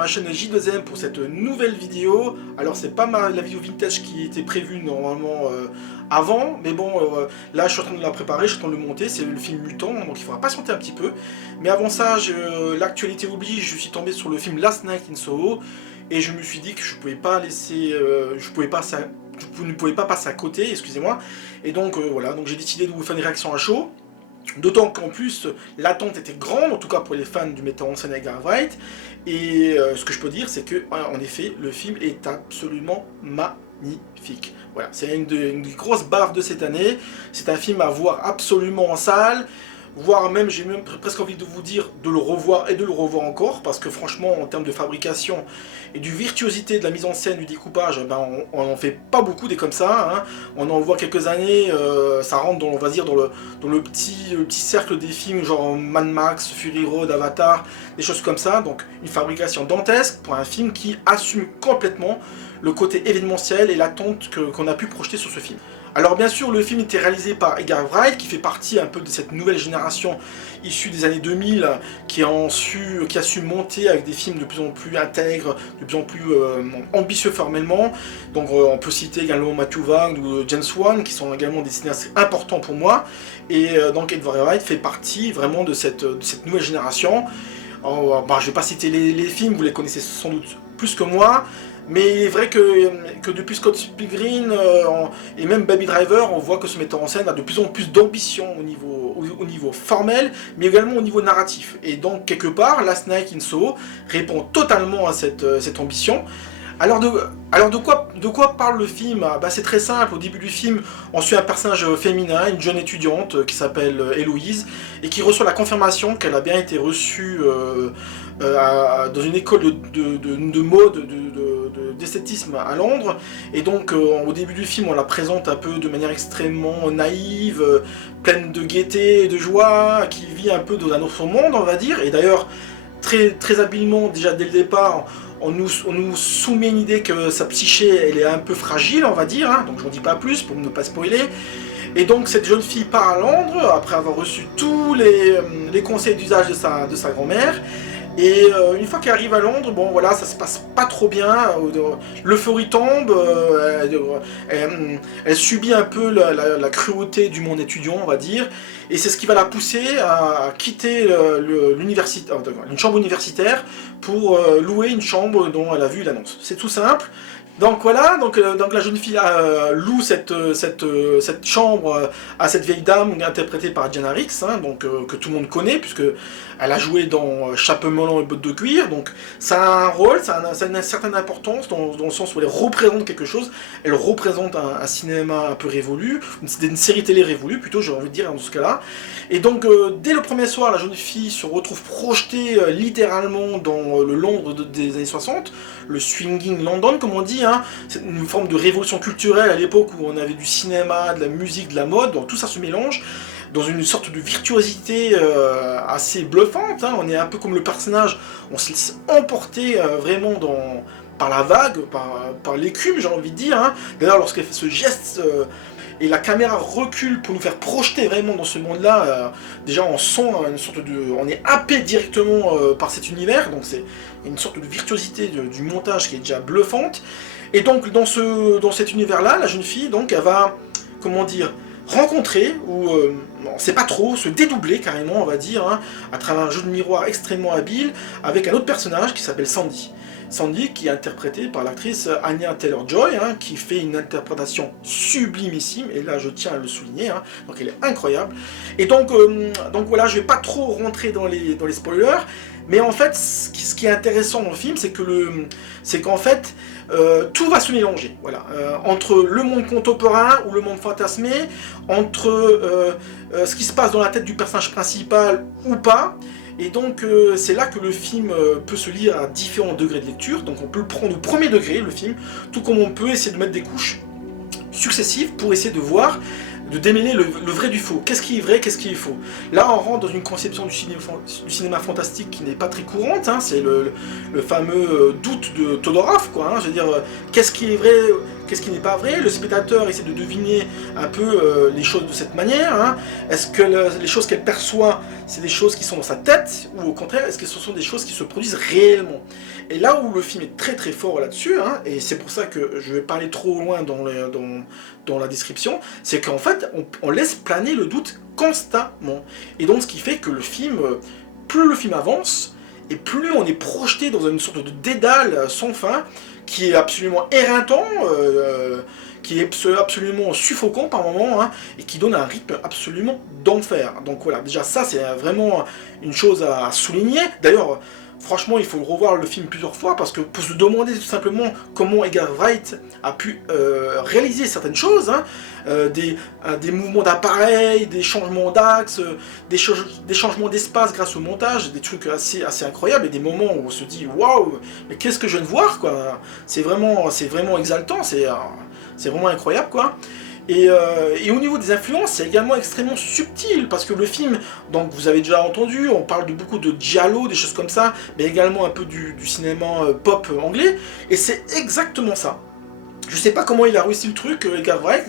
ma chaîne J2M pour cette nouvelle vidéo. Alors c'est pas la vidéo vintage qui était prévue normalement avant, mais bon, là je suis en train de la préparer, je suis en train de le monter, c'est le film Mutant, donc il faudra patienter un petit peu. Mais avant ça, l'actualité oblige, je suis tombé sur le film Last Night in Soho, et je me suis dit que je pouvais pas laisser, vous ne pouvez pas passer à côté, excusez-moi. Et donc voilà, donc j'ai décidé de vous faire une réaction à chaud. D'autant qu'en plus, l'attente était grande, en tout cas pour les fans du metteur en scène Edgar Wright. Et ce que je peux dire, c'est que, en effet, le film est absolument magnifique. Voilà, c'est une des grosses baffes de cette année. C'est un film à voir absolument en salle. Voire même, j'ai même presque envie de vous dire de le revoir et de le revoir encore, parce que franchement, en termes de fabrication et du virtuosité de la mise en scène, du découpage, ben, on n'en fait pas beaucoup des comme ça. Hein. On en voit quelques années, ça rentre dans, on va dire, dans le petit cercle des films genre Mad Max, Fury Road, Avatar, des choses comme ça. Donc une fabrication dantesque pour un film qui assume complètement le côté événementiel et l'attente qu'on a pu projeter sur ce film. Alors bien sûr, le film était réalisé par Edgar Wright, qui fait partie un peu de cette nouvelle génération issue des années 2000, qui a su monter avec des films de plus en plus intègres, de plus en plus ambitieux formellement. Donc on peut citer également Matthew Vaughn ou James Wan, qui sont également des cinéastes importants pour moi. Et donc Edgar Wright fait partie vraiment de cette nouvelle génération. Alors, je ne vais pas citer les films, vous les connaissez sans doute plus que moi. Mais il est vrai que depuis Scott Pilgrim et même Baby Driver, on voit que ce metteur en scène a de plus en plus d'ambition au niveau formel, mais également au niveau narratif. Et donc, quelque part, Last Night in Soho répond totalement à cette ambition. Alors de quoi parle le film? C'est très simple, au début du film, on suit un personnage féminin, une jeune étudiante qui s'appelle Héloïse, et qui reçoit la confirmation qu'elle a bien été reçue dans une école de mode, d'esthétisme à Londres. Et donc au début du film, on la présente un peu de manière extrêmement naïve, pleine de gaieté et de joie, qui vit un peu dans un autre monde, on va dire. Et d'ailleurs, très habilement, déjà dès le départ, on nous soumet une idée que sa psyché, elle est un peu fragile, on va dire, hein, donc je n'en dis pas plus pour ne pas spoiler. Et donc cette jeune fille part à Londres, après avoir reçu tous les conseils d'usage de sa grand-mère. Et une fois qu'elle arrive à Londres, bon voilà, ça se passe pas trop bien, l'euphorie tombe, elle subit un peu la cruauté du monde étudiant, on va dire, et c'est ce qui va la pousser à quitter une chambre universitaire pour louer une chambre dont elle a vu l'annonce. C'est tout simple. Donc voilà, donc la jeune fille loue cette chambre à cette vieille dame interprétée par Diana Rigg, hein, donc, que tout le monde connaît, puisque elle a joué dans Chapeau melon et bottes de cuir, donc ça a un rôle, ça a une certaine importance dans le sens où elle représente quelque chose, elle représente un cinéma un peu révolu, une série télé révolue plutôt, j'ai envie de dire dans ce cas-là. Et donc dès le premier soir, la jeune fille se retrouve projetée littéralement dans le Londres des années 60, le swinging London comme on dit, hein. C'est une forme de révolution culturelle à l'époque où on avait du cinéma, de la musique, de la mode, donc tout ça se mélange dans une sorte de virtuosité assez bluffante, hein. On est un peu comme le personnage, on se laisse emporter vraiment par la vague, par l'écume, j'ai envie de dire, hein. D'ailleurs, lorsqu'elle fait ce geste et la caméra recule pour nous faire projeter vraiment dans ce monde-là, déjà on sent une sorte on est happé directement par cet univers, donc c'est une sorte de virtuosité du montage qui est déjà bluffante. Et donc dans cet univers-là, la jeune fille, donc, elle va, comment dire, rencontrer, ou on sait pas trop, se dédoubler carrément, on va dire, hein, à travers un jeu de miroir extrêmement habile, avec un autre personnage qui s'appelle Sandy. Sandy qui est interprétée par l'actrice Anya Taylor-Joy, hein, qui fait une interprétation sublimissime, et là je tiens à le souligner, hein, donc elle est incroyable. Et donc voilà, je vais pas trop rentrer dans les spoilers, mais en fait, ce qui est intéressant dans le film, c'est qu'en fait, tout va se mélanger, voilà, entre le monde contemporain ou le monde fantasmé, entre ce qui se passe dans la tête du personnage principal ou pas. Et donc c'est là que le film peut se lire à différents degrés de lecture, donc on peut le prendre au premier degré, le film, tout comme on peut essayer de mettre des couches successives pour essayer de voir, de démêler le vrai du faux. Qu'est-ce qui est vrai, qu'est-ce qui est faux? Là on rentre dans une conception du cinéma fantastique qui n'est pas très courante, hein, c'est le fameux doute de Todorov, quoi, hein, je veux dire, qu'est-ce qui est vrai, qu'est-ce qui n'est pas vrai. Le spectateur essaie de deviner un peu les choses de cette manière. Hein. Est-ce que les choses qu'elle perçoit, c'est des choses qui sont dans sa tête, ou au contraire, est-ce que ce sont des choses qui se produisent réellement? Et là où le film est très très fort là-dessus, hein, et c'est pour ça que je vais pas aller trop loin dans la description, c'est qu'en fait, on laisse planer le doute constamment. Et donc ce qui fait que le film, plus le film avance, et plus on est projeté dans une sorte de dédale sans fin, qui est absolument éreintant, qui est absolument suffocant par moments, hein, et qui donne un rythme absolument d'enfer. Donc voilà, déjà ça c'est vraiment une chose à souligner. D'ailleurs, franchement, il faut revoir le film plusieurs fois, parce que pour se demander tout simplement comment Edgar Wright a pu réaliser certaines choses, hein, des mouvements d'appareil, des changements d'axe, des changements d'espace grâce au montage, des trucs assez incroyables, et des moments où on se dit waouh, mais qu'est-ce que je viens de voir, quoi. C'est vraiment exaltant, c'est vraiment incroyable, quoi. Et au niveau des influences, c'est également extrêmement subtil, parce que le film, donc vous avez déjà entendu, on parle de beaucoup de giallo, des choses comme ça, mais également un peu du cinéma pop anglais, et c'est exactement ça. Je sais pas comment il a réussi le truc, Edgar Wright,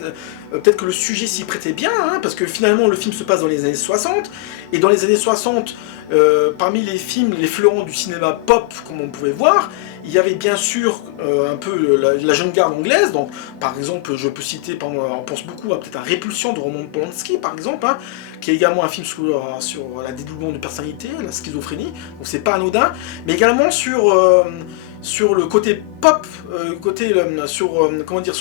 peut-être que le sujet s'y prêtait bien, hein, parce que finalement le film se passe dans les années 60, et dans les années 60, parmi les films, les fleurons du cinéma pop, comme on pouvait voir, il y avait bien sûr un peu la jeune garde anglaise, donc par exemple je peux citer, on pense beaucoup à peut-être un Répulsion de Roman Polanski par exemple, hein, qui est également un film sur la dédoublement de personnalité, la schizophrénie, donc c'est pas anodin, mais également sur le côté pop, sur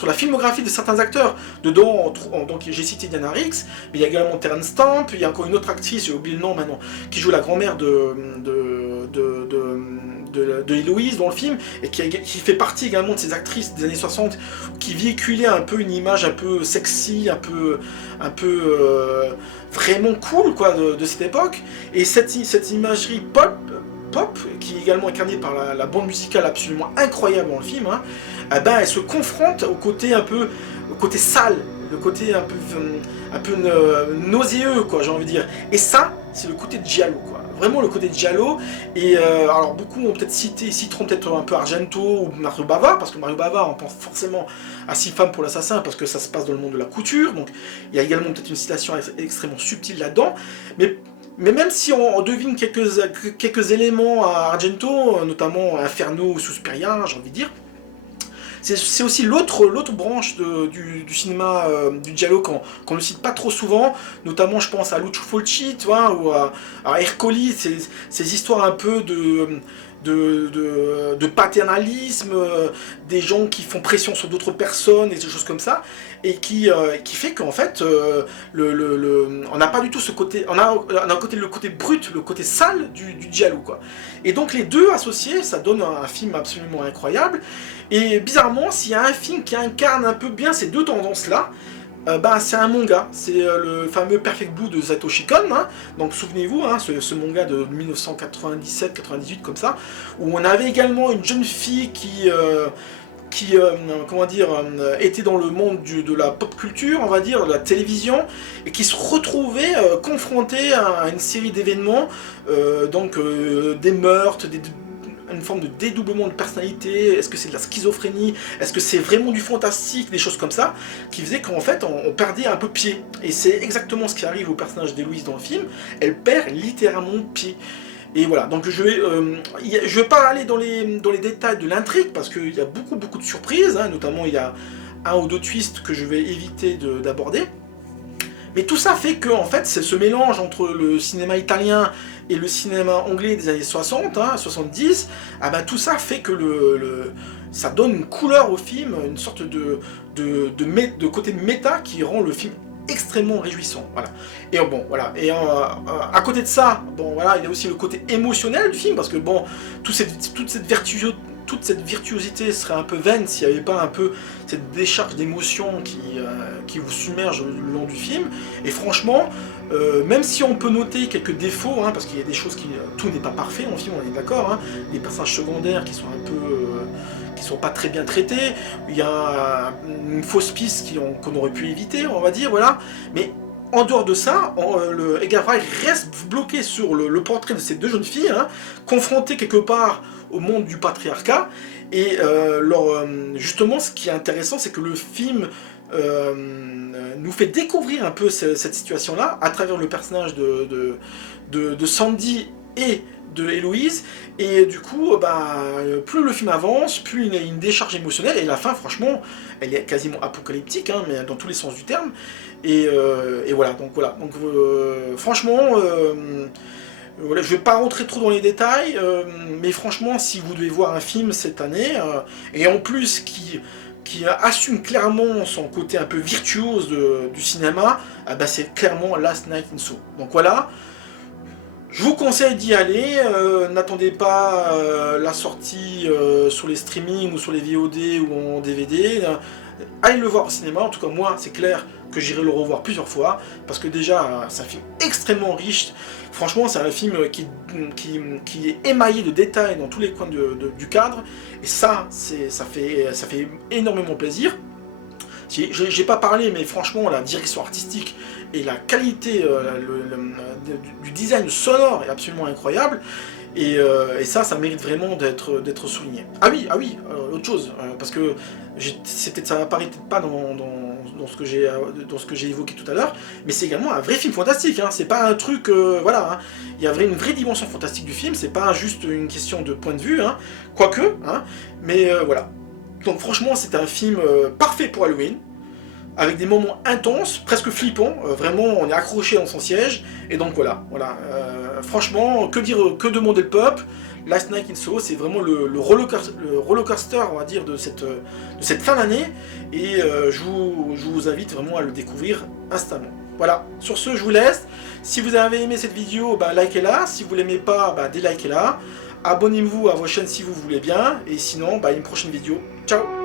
la filmographie de certains acteurs. Dedans, donc j'ai cité Diana Rigg, mais il y a également Terence Stamp, il y a encore une autre actrice, j'ai oublié le nom maintenant, qui joue la grand-mère de Héloïse dans le film, et qui fait partie également de ces actrices des années 60 qui véhiculaient un peu une image un peu sexy, un peu vraiment cool, quoi, de cette époque. Et cette imagerie pop, qui est également incarnée par la bande musicale absolument incroyable dans le film, hein, eh ben, elle se confronte au côté au côté sale, le côté un peu nauséeux, quoi, j'ai envie de dire. Et ça, c'est le côté giallo, quoi. Vraiment le côté giallo. Et alors beaucoup ont peut-être citeront peut-être un peu Argento ou Mario Bava, parce que Mario Bava, on pense forcément à Six femmes pour l'assassin, parce que ça se passe dans le monde de la couture. Donc il y a également peut-être une citation extrêmement subtile là-dedans. Mais même si on devine quelques éléments à Argento, notamment Inferno ou Suspiria, j'ai envie de dire, c'est aussi l'autre branche du cinéma du giallo qu'on ne cite pas trop souvent, notamment je pense à Lucio Fulci, tu vois, ou à Ercoli, ces histoires un peu de paternalisme, des gens qui font pression sur d'autres personnes et des choses comme ça, et qui fait qu'en fait on n'a pas du tout ce côté, on a le côté brut, le côté sale du giallo, quoi. Et donc les deux associés, ça donne un film absolument incroyable. Et bizarrement, s'il y a un film qui incarne un peu bien ces deux tendances-là, c'est un manga, c'est le fameux Perfect Blue de Satoshi Kon, hein. Donc souvenez-vous, hein, ce manga de 1997-98 comme ça, où on avait également une jeune fille qui était dans le monde de la pop culture, on va dire, de la télévision, et qui se retrouvait confrontée à une série d'événements, des meurtres, une forme de dédoublement de personnalité, est-ce que c'est de la schizophrénie, est-ce que c'est vraiment du fantastique, des choses comme ça, qui faisait qu'en fait on perdait un peu pied. Et c'est exactement ce qui arrive au personnage d'Héloïse dans le film, elle perd littéralement pied. Et voilà, donc je vais pas aller dans les détails de l'intrigue, parce qu'il y a beaucoup de surprises, hein, notamment il y a un ou deux twists que je vais éviter d'aborder. Mais tout ça fait que, en fait, c'est ce mélange entre le cinéma italien et le cinéma anglais des années 60, hein, 70, tout ça fait que ça donne une couleur au film, une sorte de côté méta qui rend le film extrêmement réjouissant, voilà. Et bon, voilà. Et à côté de ça, bon, voilà, il y a aussi le côté émotionnel du film, parce que bon, toute cette virtuosité serait un peu vaine s'il n'y avait pas un peu cette décharge d'émotions qui vous submerge le long du film. Et franchement, même si on peut noter quelques défauts, hein, parce qu'il y a des choses tout n'est pas parfait dans le film, on est d'accord, hein, des personnages secondaires qui sont un peu qui sont pas très bien traités, il y a une fausse piste qu'on aurait pu éviter, on va dire, voilà. Mais en dehors de ça, le Edgar Wright reste bloqué sur le portrait de ces deux jeunes filles, hein, confrontées quelque part au monde du patriarcat. Et justement, ce qui est intéressant, c'est que le film nous fait découvrir un peu cette situation-là à travers le personnage de Sandy et de Héloïse, et du coup, plus le film avance, plus il y a une décharge émotionnelle, et la fin, franchement, elle est quasiment apocalyptique, hein, mais dans tous les sens du terme, et voilà, donc franchement, voilà, je vais pas rentrer trop dans les détails, mais franchement, si vous devez voir un film cette année, et en plus qui assume clairement son côté un peu virtuose du cinéma, c'est clairement Last Night in Soho. Donc voilà, je vous conseille d'y aller, n'attendez pas la sortie sur les streamings ou sur les VOD ou en DVD, allez le voir au cinéma, en tout cas moi c'est clair que j'irai le revoir plusieurs fois, parce que déjà c'est un film extrêmement riche, franchement c'est un film qui est émaillé de détails dans tous les coins du cadre, et ça fait énormément plaisir. J'ai pas parlé, mais franchement, la direction artistique et la qualité du design sonore est absolument incroyable. Et ça mérite vraiment d'être souligné. Ah oui, autre chose, parce que ça apparaît peut-être pas dans ce que j'ai évoqué tout à l'heure, mais c'est également un vrai film fantastique. Hein. C'est pas un truc, voilà. Hein. Il y a une vraie dimension fantastique du film. C'est pas juste une question de point de vue, hein, quoique. Hein, mais voilà. Donc franchement, c'est un film parfait pour Halloween, avec des moments intenses, presque flippants, vraiment on est accroché dans son siège, et donc voilà. Franchement, que demander le peuple, Last Night in Soho, c'est vraiment le rollercoaster, on va dire, de cette fin d'année, et je vous invite vraiment à le découvrir instamment. Voilà, sur ce, je vous laisse. Si vous avez aimé cette vidéo, likez-la, si vous l'aimez pas, délikez-la. Abonnez-vous à vos chaînes si vous voulez bien, et sinon, une prochaine vidéo. Ciao!